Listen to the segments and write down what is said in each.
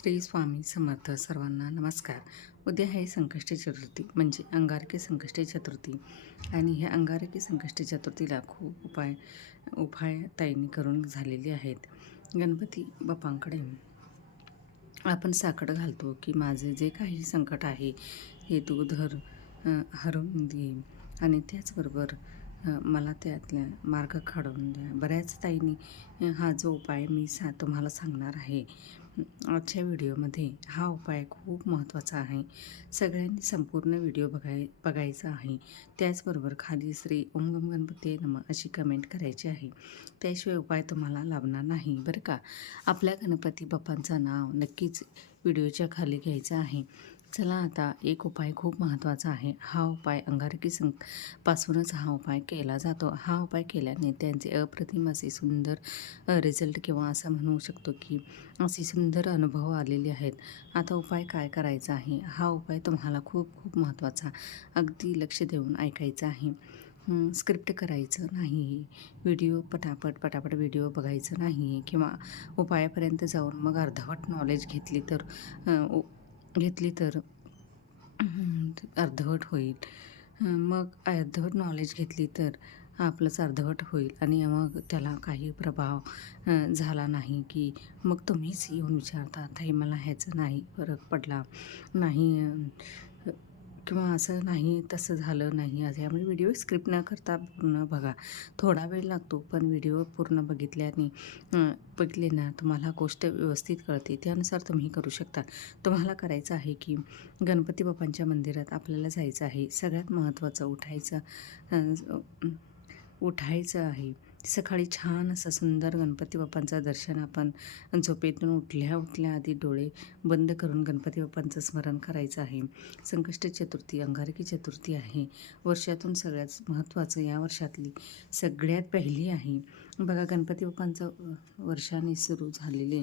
श्री स्वामी समर्थ सर्वांना नमस्कार. उद्या आहे संकष्टी चतुर्थी म्हणजे अंगारकी संकष्टी चतुर्थी. आणि ह्या अंगारकी संकष्टी चतुर्थीला खूप उपाय उपाय ताईंनी करून झालेले आहेत. गणपती बाप्पांकडे आपण साकड घालतो की माझे जे काही संकट आहे हे तू धर हरवून दे. आणि त्याचबरोबर मला त्यातल्या मार्ग काढून द्या. बऱ्याच ताईंनी हा जो उपाय मी सा तुम्हाला सांगणार आहे आजच्या व्हिडिओमध्ये हा उपाय खूप महत्त्वाचा आहे. सगळ्यांनी संपूर्ण व्हिडिओ बघाय बघायचा आहे. त्याचबरोबर खाली श्री ओम गम गणपती नम अशी कमेंट करायची आहे. त्याशिवाय उपाय तुम्हाला लाभणार नाही बरं का? आपल्या गणपती बाप्पांचं नाव नक्कीच व्हिडिओच्या खाली घ्यायचं आहे. चला आता एक उपाय खूप महत्त्वाचा आहे. हा उपाय अंगारकी सं पासूनच हा उपाय केला जातो. हा उपाय केल्याने त्यांचे अप्रतिम असे सुंदर रिझल्ट किंवा असं म्हणू शकतो की असे सुंदर अनुभव आलेले आहेत. आता उपाय काय करायचा आहे? हा उपाय तुम्हाला खूप खूप महत्त्वाचा अगदी लक्ष देऊन ऐकायचा आहे. स्क्रिप्ट करायचं नाही. व्हिडिओ पटापट पटापट व्हिडिओ बघायचं नाही. किंवा उपायापर्यंत जाऊन मग अर्धवट नॉलेज घेतली तर अ, घेतली तर अर्धवट होईल. मग अर्धवट नॉलेज घेतली तर आपलंच अर्धवट होईल आणि मग त्याला काही प्रभाव झाला नाही की मग तुम्हीच येऊन विचारता ताई मला ह्याचं नाही फरक पडला. नाही किंवा असं नाही तसं झालं नाही असं यामुळे व्हिडिओ स्क्रिप्ट न करता पूर्ण बघा. थोडा वेळ लागतो पण व्हिडिओ पूर्ण बघितल्याने बघितले ना तुम्हाला गोष्ट व्यवस्थित कळते. त्यानुसार तुम्ही करू शकता. तुम्हाला करायचं आहे की गणपती बाप्पांच्या मंदिरात आपल्याला जायचं आहे. सगळ्यात महत्त्वाचं उठायचं उठायचं आहे. सकाळी छान असा सुंदर गणपती बाप्पांचं दर्शन आपण झोपेतून उठल्या उठल्या आधी डोळे बंद करून गणपती बाप्पांचं स्मरण करायचं आहे. संकष्ट चतुर्थी अंगारकी चतुर्थी आहे. वर्षातून सगळ्यात महत्त्वाचं या वर्षातली सगळ्यात पहिली आहे. बघा गणपती बाप्पांचं वर्षाने सुरू झालेले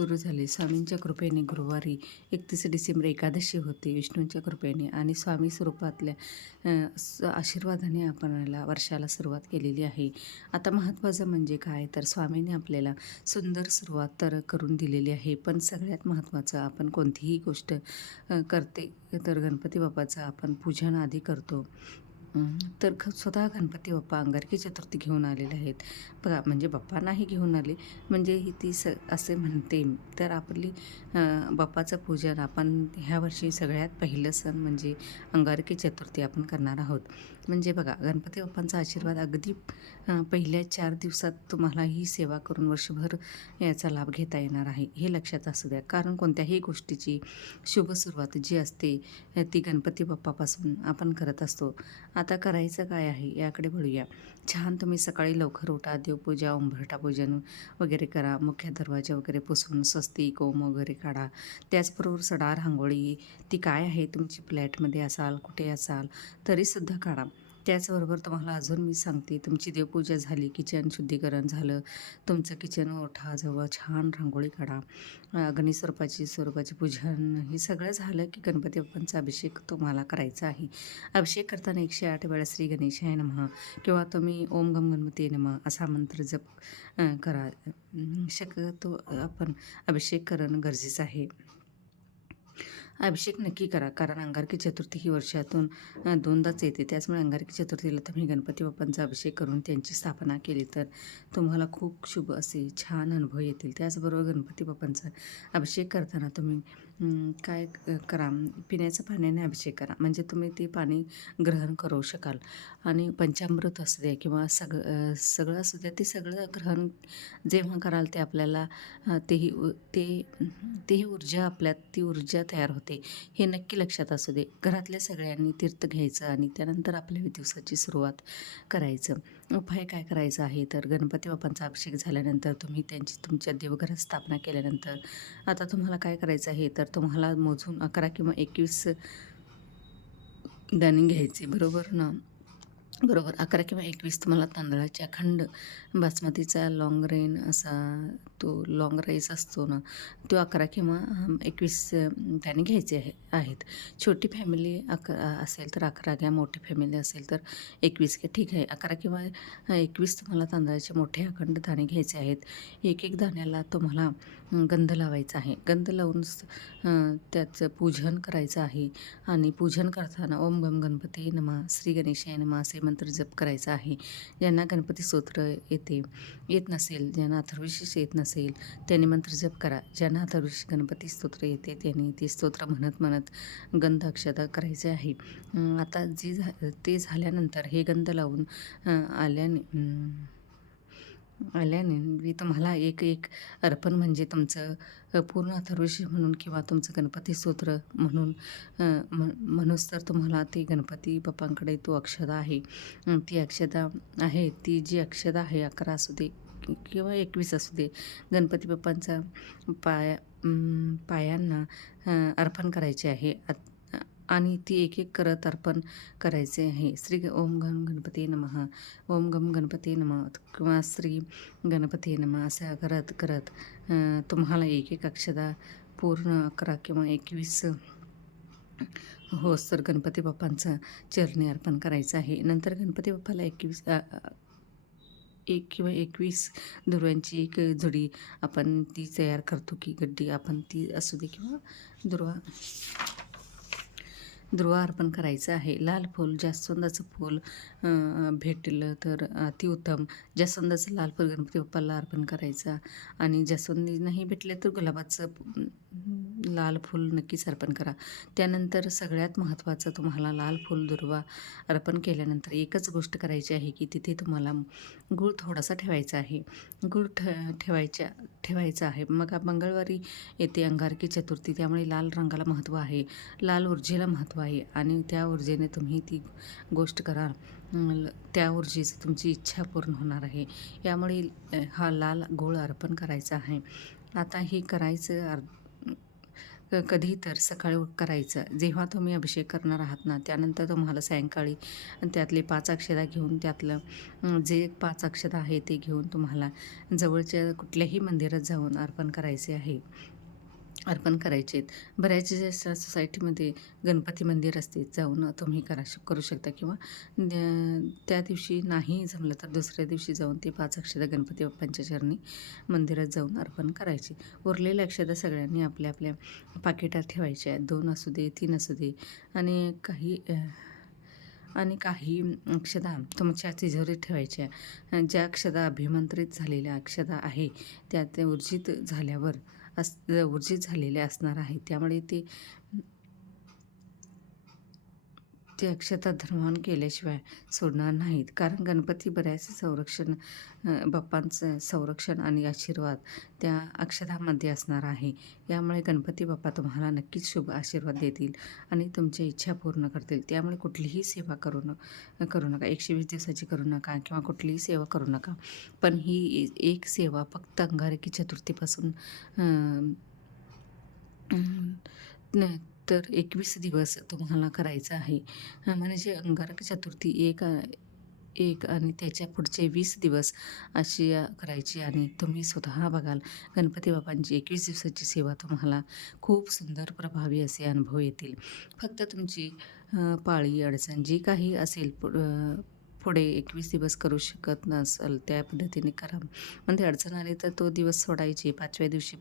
सुरू झाले. स्वामींच्या कृपेने गुरुवारी एकतीस डिसेंबर एकादशी होते. विष्णूंच्या कृपेने आणि स्वामी स्वरूपातल्या स- आशीर्वादाने आपणाला वर्षाला सुरुवात केलेली आहे. आता महत्त्वाचं म्हणजे काय? तर स्वामीने आपल्याला सुंदर सुरुवात तर करून दिलेली आहे पण सगळ्यात महत्त्वाचं आपण कोणतीही गोष्ट करते तर गणपती बाप्पाचं आपण पूजन आधी करतो. तर स्वतः गणपती बाप्पा अंगारकी चतुर्थी घेऊन आलेले आहेत. बघा म्हणजे बाप्पा नाही घेऊन आले म्हणजे ही ती स असे म्हणते. तर आपली बाप्पाचं पूजन आपण ह्या वर्षी सगळ्यात पहिलं सण म्हणजे अंगारकी चतुर्थी आपण करणार आहोत. म्हणजे बघा गणपती बाप्पांचा आशीर्वाद अगदी पहिल्या चार दिवसात तुम्हाला ही सेवा करून वर्षभर याचा लाभ घेता येणार आहे हे लक्षात असू द्या. कारण कोणत्याही गोष्टीची शुभ सुरुवात जी असते ती गणपती बाप्पापासून आपण करत असतो. आता करायचं काय आहे याकडे वळूया छान तुम्ही सकाळी लवकर उठा देवपूजा उंबरठा पूजन वगैरे करा मुख्य दरवाजा वगैरे पुसून स्वस्ती कोम वगैरे काढा. त्याचबरोबर सडा रांगोळी ती काय आहे तुमची फ्लॅटमध्ये असाल कुठे असाल तरीसुद्धा काढा. त्याचबरोबर तुम्हाला अजून मी सांगते तुमची देवपूजा झाली किचन शुद्धीकरण झालं तुमचं किचन ओठाजवळ छान रांगोळी काढा अ, गणेश स्वरूपाची पूजन हे सगळं झालं की गणपती बाप्पांचा अभिषेक तुम्हाला करायचा आहे. अभिषेक करताना एकशे आठ वेळा श्री गणेशाय नमः किंवा तुम्ही ओम गम गणपती नमः असा मंत्र जप करा. शकतो शक्यतो आपण अभिषेक करणं गरजेचं आहे. अभिषेक नक्की करा कारण अंगारकी चतुर्थी ही वर्षातून दोनदाच येते. त्याचमुळे अंगारकी चतुर्थीला तुम्ही गणपती बाप्पांचा अभिषेक करून त्यांची स्थापना केली. तर तुम्हाला खूप शुभ असे छान अनुभव येतील. त्याचबरोबर गणपती बाप्पांचा अभिषेक करताना तुम्ही काय करा. पिण्याच्या पाण्याने अभिषेक करा. म्हणजे तुम्ही ते पाणी ग्रहण करू शकाल. आणि पंचामृत असू द्या किंवा सग सगळं असू द्या ते सगळं ग्रहण जेव्हा कराल ते आपल्याला तेही उ- ते तेही ऊर्जा आपल्यात ती ऊर्जा तयार होते. हे नक्की लक्षात असू दे. घरातल्या सगळ्यांनी तीर्थ घ्यायचं आणि त्यानंतर आपल्या दिवसाची सुरुवात करायचं. उपाय काय करायचा आहे? तर गणपती बाप्पांचा अभिषेक झाल्यानंतर तुम्ही त्यांची तुमच्या देवघरात स्थापना केल्यानंतर आता तुम्हाला काय करायचं आहे? तर तुम्हाला मोजून अकरा किंवा एकवीस दाणे घ्यायचे बरोबर ना? बरोबर. अकरा किंवा एकवीस तुम्हाला तांदळाच्या अखंड बासमतीचा लाँग रेन असा तो लाँग राईस असतो ना तो अकरा किंवा एकवीस त्याने घ्यायचे आहे आहेत. छोटी फॅमिली अकरा असेल तर अकरा घ्या मोठी फॅमिली असेल तर एकवीस घ्या ठीक आहे. अकरा किंवा एकवीस तुम्हाला तांदळाचे मोठे अखंड दाणे घ्यायचे आहेत. एक एक दाण्याला तुम्हाला गंध लावायचा आहे. गंध लावून त्याचं पूजन करायचं आहे. आणि पूजन करताना ओम गम गणपती नमा श्री गणेशाय नमा असे मंत्र जप करायचा आहे. ज्यांना गणपती स्तोत्र येते येत नसेल ज्यांना अथर्वशीष येत नसेल त्यांनी मंत्र जप करा. ज्यांना अथर्वशीष गणपती स्तोत्र येते त्यांनी ते स्तोत्र म्हणत म्हणत गंध अक्षता करायचे आहे. आता जी झा ते झाल्यानंतर हे गंध लावून आल्याने आल्याने मी तुम्हाला एक एक अर्पण म्हणजे तुमचं पूर्ण अथर्वशी म्हणून किंवा तुमचं गणपती स्तोत्र म्हणून म्हणूनच तर तुम्हाला ती गणपती बाप्पांकडे तो अक्षदा आहे. ती अक्षदा आहे ती जी अक्षदा आहे अकरा असू दे किंवा एकवीस असू दे गणपती बाप्पांचा पाया पायांना अर्पण करायचे आहे. आणि ती एक एक करत अर्पण करायचे आहे. श्री ओम गम गणपती नमः. ओम गम गणपती नम. किंवा श्री गणपती नम असं करत करत तुम्हाला एक एक अक्षदा पूर्ण अकरा किंवा एकवीस हो सर गणपती बाप्पांचं चरणी अर्पण करायचं आहे. नंतर गणपती बाप्पाला एकवीस एक किंवा एकवीस दुर्व्यांची एक जुडी आपण ती तयार करतो की गड्डी आपण ती असू दे किंवा दुर्वा दुर्वा अर्पण करायचं आहे. लाल फूल जास्वंदाचं फूल भेटलं तर अतिउत्तम जास्वंदाचं लाल फूल गणपती बाप्पाला अर्पण करायचा आणि जास्वंदी नाही भेटले तर गुलाबाचं लाल फूल नक्कीच अर्पण करा. त्यानंतर सगळ्यात महत्त्वाचं तुम्हाला लाल फूल दुर्वा अर्पण केल्यानंतर एकच गोष्ट करायची आहे की तिथे तुम्हाला गूळ थोडासा ठेवायचा आहे. गूळ ठ ठेवायच्या ठेवायचा आहे. मग मंगळवारी येते अंगारकी चतुर्थी त्यामुळे लाल रंगाला महत्त्व आहे. लाल ऊर्जेला महत्त्व आहे आणि त्या ऊर्जेने तुम्ही ती गोष्ट करा. त्या ऊर्जेची तुमची इच्छा पूर्ण होणार आहे. यामुळे हा लाल गोळ अर्पण करायचा आहे. आता हे करायचं अर् कधी तर सकाळी करायचं. जेव्हा तुम्ही अभिषेक करणार आहात ना त्यानंतर तुम्हाला सायंकाळी त्यातली पाच अक्षदा घेऊन त्यातलं जे पाच अक्षदा आहे ते घेऊन तुम्हाला जवळच्या कुठल्याही मंदिरात जाऊन अर्पण करायचे आहे. अर्पण करायचे आहेत. बऱ्याच सोसायटीमध्ये गणपती मंदिर असते जाऊन तुम्ही करा करू शकता किंवा त्या दिवशी नाही जमलं तर दुसऱ्या दिवशी जाऊन ते पाच अक्षता गणपती बाप्पांच्या चरणी मंदिरात जाऊन अर्पण करायचे. उरलेल्या अक्षदा सगळ्यांनी आपल्या आपल्या पाकिटात ठेवायच्या आहेत. दोन असू दे तीन असू दे आणि काही आणि काही अक्षदा तुमच्या तिजोरीत ठेवायच्या. ज्या अक्षदा अभिमंत्रित झालेल्या अक्षदा आहे त्या ते ऊर्जित झाल्यावर अस ऊर्जित झालेले असणार आहे. त्यामुळे ते ते अक्षता धर्मान केल्याशिवाय सोडणार नाहीत. कारण गणपती बऱ्याच संरक्षण बाप्पांचं संरक्षण आणि आशीर्वाद त्या अक्षतामध्ये असणार आहे. यामुळे गणपती बाप्पा तुम्हाला नक्कीच शुभ आशीर्वाद देतील आणि तुमच्या इच्छा पूर्ण करतील. त्यामुळे कुठलीही सेवा करू न करू नका. एकशे वीस दिवसाची करू नका किंवा कुठलीही सेवा करू नका. पण ही एक सेवा फक्त अंगारकी चतुर्थीपासून तर एकवीस दिवस तुम्हाला करायचं आहे. म्हणजे अंगारक चतुर्थी एक एक आणि त्याच्या पुढचे वीस दिवस अशी करायची आणि तुम्ही स्वतः बघाल. गणपती बाबांची एकवीस दिवसाची सेवा तुम्हाला खूप सुंदर प्रभावी असे अनुभव येतील. फक्त तुमची पाळी अडचण जी काही असेल पुढे एकवीस दिवस करू शकत नसाल त्या पद्धतीने करा. म्हणजे अडचण आली तर तो दिवस सोडायची पाचव्या दिवशी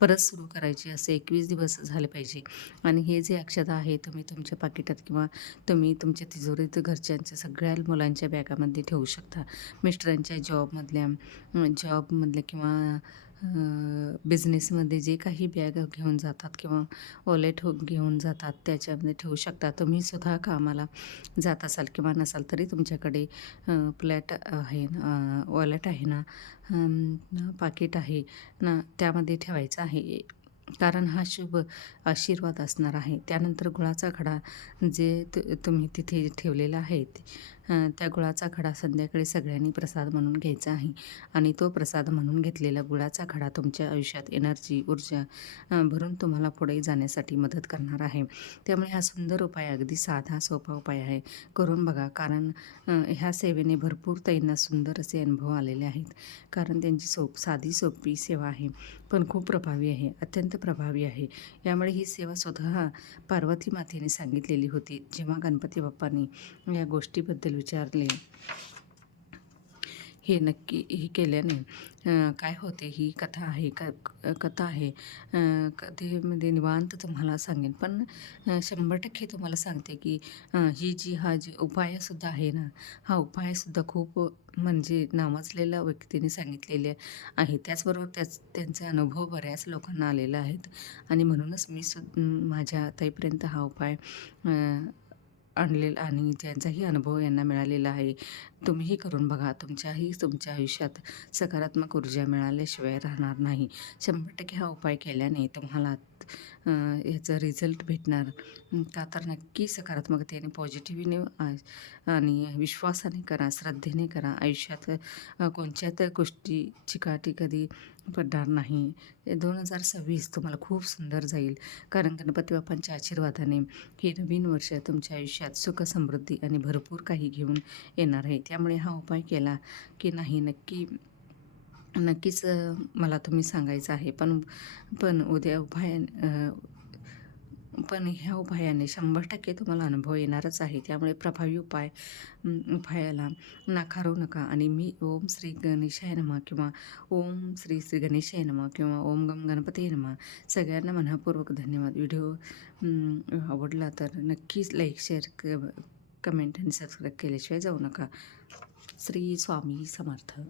परत सुरू करायची असे एकवीस दिवस झाले पाहिजे. आणि हे जे अक्षता आहे तुम्ही तुमच्या पाकिटात किंवा तुम्ही तुमच्या तिजोरीत घरच्यांच्या सगळ्या मुलांच्या बॅगामध्ये ठेवू शकता. मिस्टरांच्या जॉबमधल्या जॉबमधल्या किंवा बिझनेसमध्ये जे काही बॅग घेऊन जातात किंवा वॉलेट हो घेऊन जातात त्याच्यामध्ये ठेवू शकता. तुम्ही सुद्धा कामाला जात असाल किंवा नसाल तरी तुमच्याकडे प्लॅट आहे ना वॉलेट आहे ना पाकिट आहे ना त्यामध्ये ठेवायचं आहे. कारण हा शुभ आशीर्वाद असणार आहे. त्यानंतर गुळाचा खडा जे तुम्ही तिथे ठेवलेला आहे त्या गुळाचा खडा संध्याकाळी सगळ्यांनी प्रसाद म्हणून घ्यायचा आहे. आणि तो प्रसाद म्हणून घेतलेला गुळाचा खडा तुमच्या आयुष्यात एनर्जी ऊर्जा भरून तुम्हाला पुढे जाण्यासाठी मदत करणार आहे. त्यामुळे हा सुंदर उपाय अगदी साधा सोपा उपाय आहे. करून बघा कारण ह्या सेवेने भरपूर ताईंना सुंदर असे अनुभव आलेले आहेत. कारण त्यांची सोप साधी सोपी सेवा आहे. पण खूप प्रभावी आहे अत्यंत प्रभावी आहे. यामुळे ही सेवा स्वतः पार्वती मातेने सांगितलेली होती. जेव्हा गणपती बाप्पांनी या गोष्टीबद्दल विचारले. हे नक्की हे केल्याने काय होते? ही कथा आहे क कथा आहे. कथेमध्ये निवांत तुम्हाला सांगेन. पण शंभर टक्के तुम्हाला सांगते की ही जी हा जी उपायसुद्धा आहे ना हा उपायसुद्धा खूप म्हणजे नावाजलेल्या व्यक्तीने सांगितलेले आहे. त्याचबरोबर त्याच त्यांचे अनुभव बऱ्याच लोकांना आलेला आहेत. आणि म्हणूनच मी सु माझ्या आताईपर्यंत हा उपाय आणलेला आणि त्यांचाही अनुभव यांना मिळालेला आहे तुम्हीही करून बघा. तुमच्याही तुमच्या आयुष्यात सकारात्मक ऊर्जा मिळाल्याशिवाय राहणार नाही. शंभर टक्के हा उपाय केल्याने तुम्हाला याचा रिझल्ट भेटणार. का तर नक्की सकारात्मकतेने पॉझिटिव्हने आणि विश्वासाने करा श्रद्धेने करा. आयुष्यात कोणत्या तर गोष्टी चिकाटी कधी पडणार नाही. दोन हजार सव्वीस तुम्हाला खूप सुंदर जाईल. कारण गणपती बाप्पांच्या आशीर्वादाने हे नवीन वर्ष तुमच्या आयुष्यात सुख समृद्धी आणि भरपूर काही घेऊन येणार आहे. त्यामुळे हा उपाय केला की नाही नक्की नक्कीच मला तुम्ही सांगायचं आहे. पण पण उद्या उपाय पण ह्या उपायाने शंभर टक्के तुम्हाला अनुभव येणारच आहे. त्यामुळे प्रभावी उपाय उपायाला नाकारू नका. आणि मी ओम श्री गणेशाय नमा किंवा ओम श्री श्री गणेशाय नमा किंवा ओम गम गणपती नमा सगळ्यांना मनःपूर्वक धन्यवाद. व्हिडिओ आवडला तर नक्कीच लाईक शेअर क कमेंट आणि सबस्क्राईब केल्याशिवाय जाऊ नका. श्री स्वामी समर्थ.